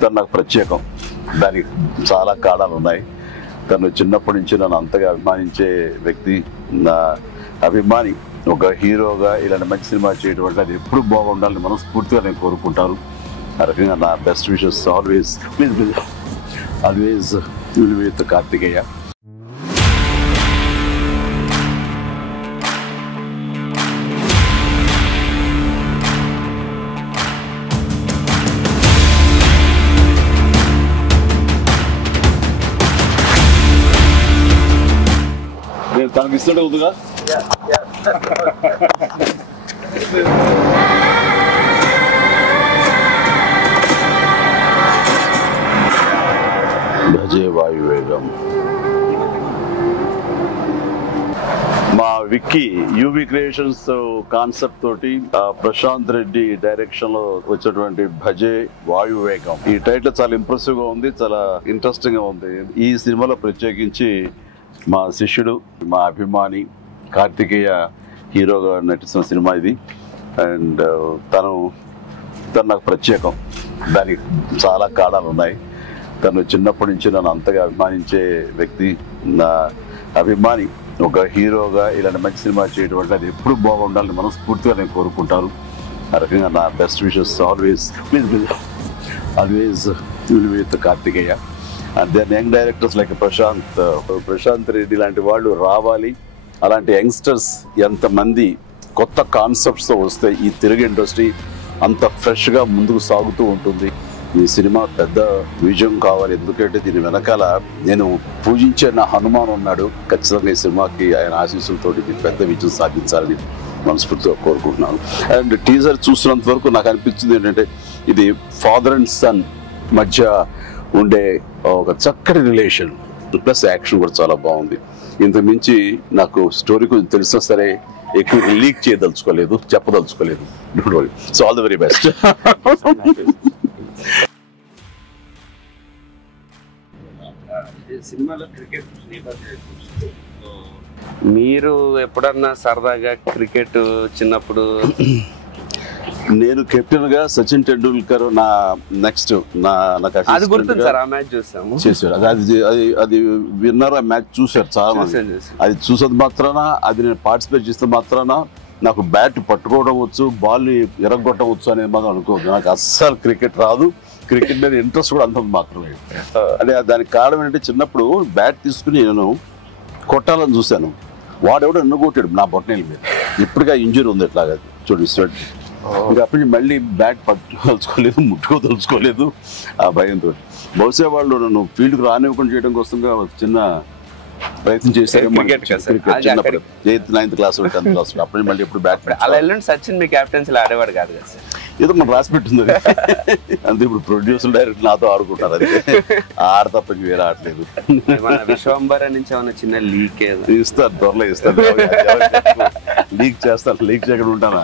తను నాకు ప్రత్యేకం. దానికి చాలా కారణాలు ఉన్నాయి. తను చిన్నప్పటి నుంచి నన్ను అంతగా అభిమానించే వ్యక్తి, నా అభిమాని. ఒక హీరోగా ఇలాంటి మంచి సినిమా చేయడం వల్ల అది ఎప్పుడు బాగుండాలని మనస్ఫూర్తిగా నేను కోరుకుంటాను. ఆ రకంగా నా best wishes always will with Karthikeya. నేను తనకి ఇస్తుంటే ఉందిగా. భజే వాయువేగం. మా విక్కీ యూవి క్రియేషన్స్ కాన్సెప్ట్ తోటి ప్రశాంత్ రెడ్డి డైరెక్షన్ లో వచ్చినటువంటి భజే వాయువేగం. ఈ టైటిల్ చాలా ఇంప్రెసివ్ గా ఉంది, చాలా ఇంట్రెస్టింగ్ గా ఉంది. ఈ సినిమాలో ప్రత్యేకించి మా శిష్యుడు, మా అభిమాని కార్తికేయ హీరోగా నటిస్తున్న సినిమా ఇది. అండ్ తను నాకు ప్రత్యేకం. దానికి చాలా కారణాలు ఉన్నాయి. తను చిన్నప్పటి నుంచి నన్ను అంతగా అభిమానించే వ్యక్తి, నా అభిమాని. ఒక హీరోగా ఇలాంటి మంచి సినిమా చేయడం వల్ల అది ఎప్పుడు బాగుండాలని మనస్ఫూర్తిగా నేను కోరుకుంటాను. ఆ రకంగా నా best wishes always will with Karthikeya. And then young directors like Prashanth Reddy లాంటి వాళ్ళు రావాలి. అలాంటి యంగ్స్టర్స్ ఎంతమంది కొత్త కాన్సెప్ట్స్తో వస్తే ఈ తెలుగు ఇండస్ట్రీ అంత ఫ్రెష్గా ముందుకు సాగుతూ ఉంటుంది. ఈ సినిమా పెద్ద విజయం కావాలి. ఎందుకంటే దీని వెనకాల నేను పూజించే నా హనుమాన్ ఉన్నాడు. ఖచ్చితంగా ఈ సినిమాకి ఆయన ఆశీస్సులతో పెద్ద విజయం సాధించాలని మనస్ఫూర్తిగా కోరుకుంటున్నాను. అండ్ టీజర్ చూసినంత వరకు నాకు అనిపించింది ఏంటంటే ఇది ఫాదర్ అండ్ సన్ మధ్య ఉండే ఒక చక్కటి రిలేషన్, ప్లస్ యాక్షన్ కూడా చాలా బాగుంది. ఇంత మించి నాకు స్టోరీ కొంచెం తెలిసినా సరే ఎక్కువ లీక్ చేయదలుచుకోలేదు, చెప్పదలుచుకోలేదు. Don't worry. So all the very best. మీరు ఎప్పుడన్నా సరదాగా క్రికెట్ చిన్నప్పుడు? నేను కెప్టెన్ గా సచిన్ టెండూల్కర్ నా నెక్స్ట్ అది గుర్తుంది సార్. ఆ మ్యాచ్ చూసాము, చేశారు. అది విన్నర్. ఆ మ్యాచ్ చూశారు చాలా మంది. అది చూసేది మాత్రాన, అది నేను పార్టిసిపేట్ చేస్తే మాత్రాన నాకు బ్యాట్ పట్టుకోవడం వచ్చు, బాల్ ని ఎరగొట్టడం వచ్చు అనేది మాత్రం అనుకోవద్దు. నాకు అస్సలు క్రికెట్ రాదు. క్రికెట్ మీద ఇంట్రెస్ట్ కూడా అంత మాత్రమే. అంటే దానికి కారణం ఏంటంటే చిన్నప్పుడు బ్యాట్ తీసుకుని నేను కొట్టాలని చూశాను. వాడెవడో ఎన్నుకొట్టాడు నా బొట్టనేల మీద. ఇప్పటికే ఇంజరీ ఉంది ఎట్లాగా చూడండి స్వెట్. ఇంకా అప్పటి నుంచి మళ్ళీ బ్యాట్ పట్టుకోదలుచుకోలేదు, ముట్టుకోదలుచుకోలేదు ఆ భయంతో. బహుశా వాళ్ళు నన్ను ఫీల్డ్కి రానివ్వకుండా చేయడం కోసంగా చిన్న ప్రయత్నం చేశారు. చిన్నప్పుడు 8th 9th class 10th class అప్పటి మళ్ళీ ఎప్పుడు బ్యాట్. అలా వెళ్ళండి. సచిన్ మీ కెప్టెన్సీలో ఆడేవాడు కాదు కదా సార్? ఏదో మనం రాసి పెట్టింది అంతే. ఇప్పుడు ప్రొడ్యూసర్ డైరెక్ట్ నాతో ఆడుకుంటారు. అది ఆడ తప్ప వేరే ఆడలేదు. విశ్వంబర నుంచి ఏమన్నా చిన్న లీక్ ఇస్తారు, త్వరలో ఇస్తారు. లీక్ చేస్తాను, లీక్ చేయకుండా ఉంటానా?